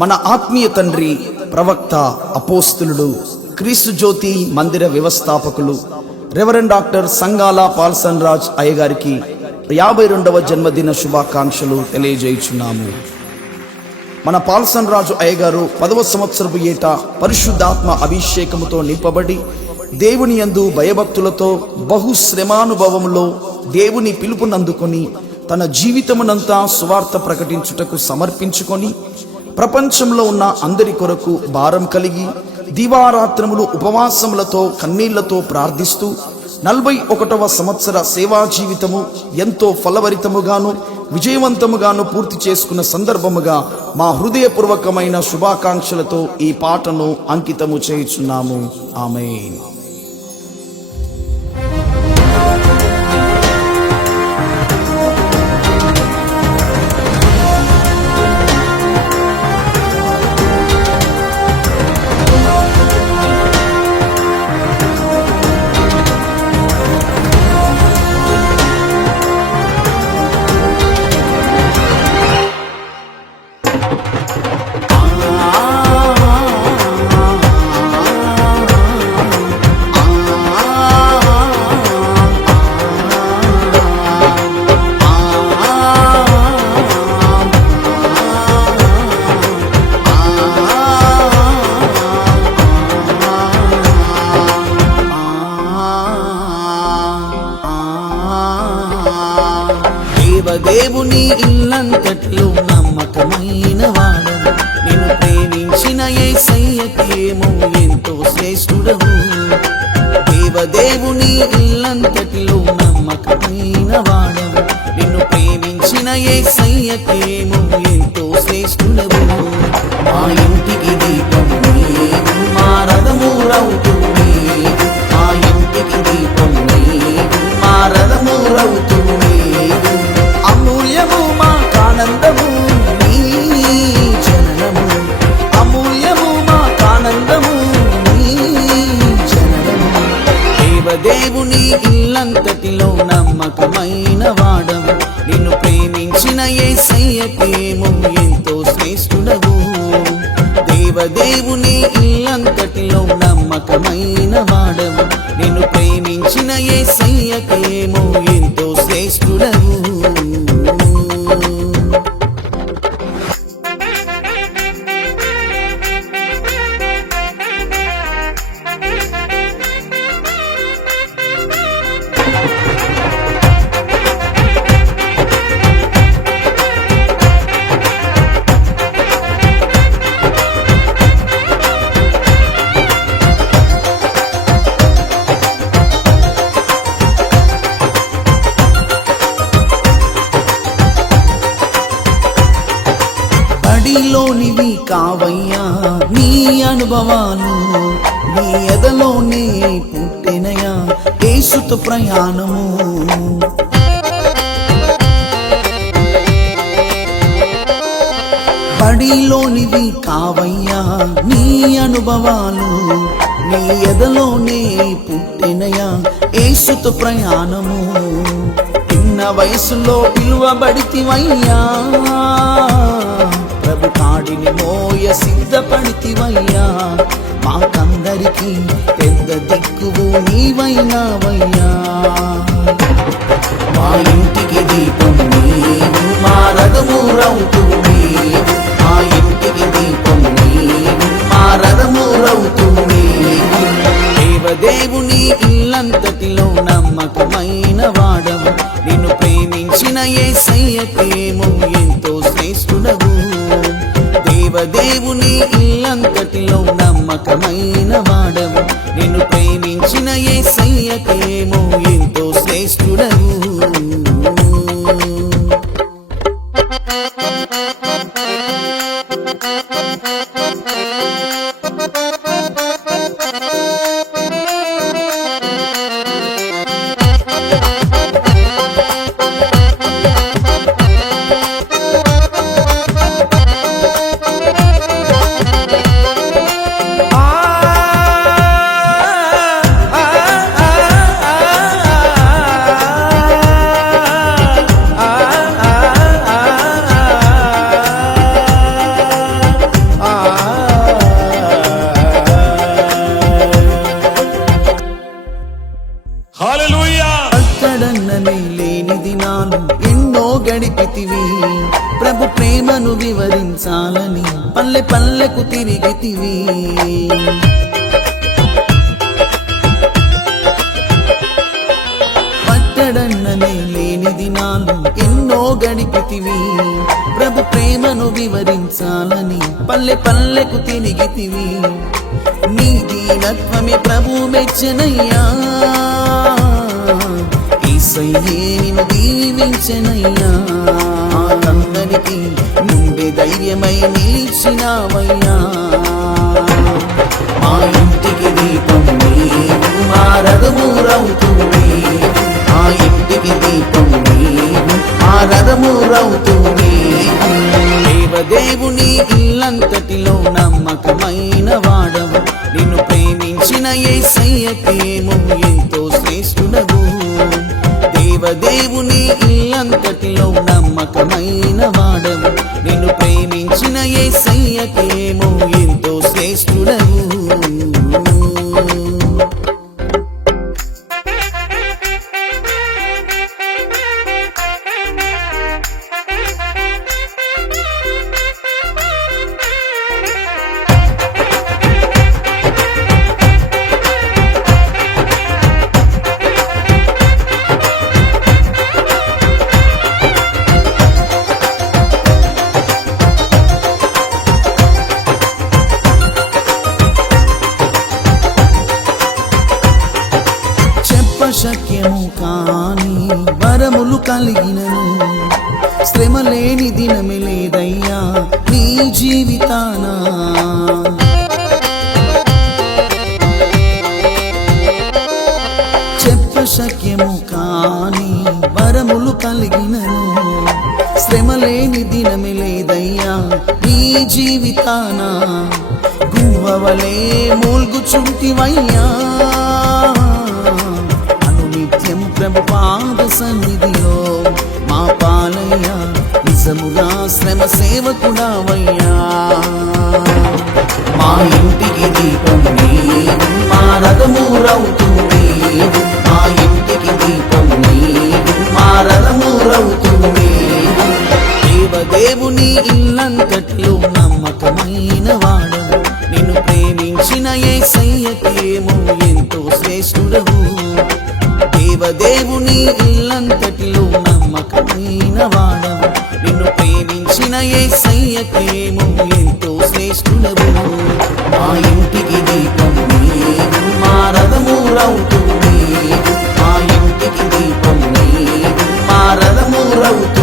మన ఆత్మీయ తండ్రి, ప్రవక్త, అపోస్తులుడు, క్రీస్తు జ్యోతి మందిర వ్యవస్థాపకులు రెవరెండ్ డాక్టర్ సంగాల పాల్సన్ రాజ్ అయ్య గారికి 52వ జన్మదిన శుభాకాంక్షలు తెలియజేయుచున్నాము. మన పాల్సన్ రాజు అయ్య గారు 10వ సంవత్సరపు ఏట పరిశుద్ధాత్మ అభిషేకముతో నింపబడి దేవుని యందు భయభక్తులతో బహుశ్రమానుభవములో దేవుని పిలుపునందుకొని తన జీవితమునంతా సువార్త ప్రకటించుటకు సమర్పించుకొని ప్రపంచంలో ఉన్న అందరి కొరకు భారం కలిగి దివారాత్రములు ఉపవాసములతో కన్నీళ్లతో ప్రార్థిస్తూ 41వ సంవత్సర సేవా జీవితము ఎంతో ఫలభరితముగాను విజయవంతముగాను పూర్తి చేసుకున్న సందర్భముగా మా హృదయపూర్వకమైన శుభాకాంక్షలతో ఈ పాటను అంకితము చేయుచున్నాము. ఆమేన్. దేవుని ఇల్లంతట్లో నమ్మకమైన వాడవు, నిన్ను ప్రేమించిన యేసయ్యకేమో ఎంతో శ్రేష్ఠుడవు. దేవదేవుని ఇల్లంతట్లో నమ్మకమైన వాడవు, నిన్ను ప్రేమించిన యేసయ్యకేమో ఎంతో శ్రేష్ఠుడవు. మా ఇంటికి దీపం నీవు, మా రథము రౌతు నీవు, మా ఇంటికి దీపం నీవు, మా రథము రౌతు నీవు. అమూల్యము మాకానందము నీ జననము, అమూల్యము మాకానందము నీ జననము. దేవదేవుని ఇల్లంతటిలో నమ్మకమైన వాడవు, నిన్ను ప్రేమించిన యేసయ్యకేమో ఎంతో శ్రేష్ఠుడవు. దేవదేవుని ఇల్లంతటిలో నమ్మకమైన వాడవు, నిన్ను ప్రేమించిన యేసయ్యకేమో ఎంతో శ్రేష్ఠుడవు. బడిలోనివి కావయ్యా నీ అనుభవాలు, నీ ఎదలోనే పుట్టినయా యేసుతో ప్రయాణము. బడిలోనివి కావయ్యా నీ అనుభవాలు, నీ ఎదలోనే పుట్టినయా యేసుతో ప్రయాణము. చిన్న వయసులో పిలువబడితివయ్యా, ప్రభు కాడిని మోయ సిద్ధపడితివయ్యా. మాకందరికి పెద్ద దిక్కువు నీవైనావయ్యా. మా ఇంటికి దీపం నీవు, మా రథము రౌతు నీవు, మా ఇంటికి దీపం నీవు, మా రథము రౌతు నీవు. దేవదేవుని ఇల్లంతటిలో నమ్మకమైన వాడవు, నిన్ను ప్రేమించిన యేసయ్యకేమో ఎంతో శ్రేష్ఠుడవు. దేవదేవుని ఇల్లంతటిలో నమ్మకమైన వాడవు, నిన్ను ప్రేమించిన యేసయ్యకేమో ఎంతో శ్రేష్ఠుడవు. గడిపితివి. ప్రభు ప్రేమను వివరించాలని పల్లె పల్లెకు తిరిగితివి. పట్టడన్నమే లేని దినాలు ఎన్నో గడిపితివి. ప్రభు ప్రేమను వివరించాలని పల్లె పల్లెకు తిరిగితివి. నీ దీనత్వమే ప్రభు మెచ్చనయ్యా, యేసయ్యే నిన్ను దీవించెనయ్యా. అందరికి నుండే ధైర్యమై నిలిచినావయ్యా. మా ఇంటికి దీపం నీవు, మా రథమురవుతూ నీవు. మా ఇంటికి దీపం నీవు, మా రథమురవుతూ నీవు. దేవదేవుని ఇల్లంతటిలో నమ్మకమైన వాడవు. నిన్ను ప్రేమించిన యేసయ్యకేమో ఎంతో శ్రేష్ఠుడవు. దేవదేవుని ఇల్లంతటిలో నమ్మకమైన వాడవు. నిన్ను ప్రేమించిన యేసయ్యకేమో ఎంతో శ్రేష్ఠుడవు. శక్యము కాని వరములు కలిగినను, శ్రమ లేని దినమే లేదయ్యా నీ జీవితాన. శక్యము కాని వరములు కలిగినను, శ్రమ లేని దినమే లేదయ్యా నీ జీవితాన. గువ్వవలే మూల్గుచుంటివయ్యా, నిత్యం ప్రభు పాద సన్నిధిలో మా పాలయ్యా. నిజముగా శ్రమ సేవకుడావయ్యా. మా ఇంటికి దీపం నీవు, మా రథమురవుతూ నీవు. మా ఇంటికి దీపం నీవు, మా రథమురవుతూ నీవు. దేవదేవుని ఇల్లంతటిలో నమ్మకమైన వాడవు. నిన్ను ప్రేమించిన యేసయ్యకేమో ఎంతో శ్రేష్ఠుడవు. దేవదేవుని ఇల్లంతటిలో నమ్మకమైన వాడవు. నిన్ను ప్రేమించిన యేసయ్యకేమో ఎంతో శ్రేష్ఠుడవు. మా ఇంటికి దీపం నీవు, మా రథమురవుతూ నీవు. మా ఇంటికి దీపం నీవు, మా రథమురవుతూ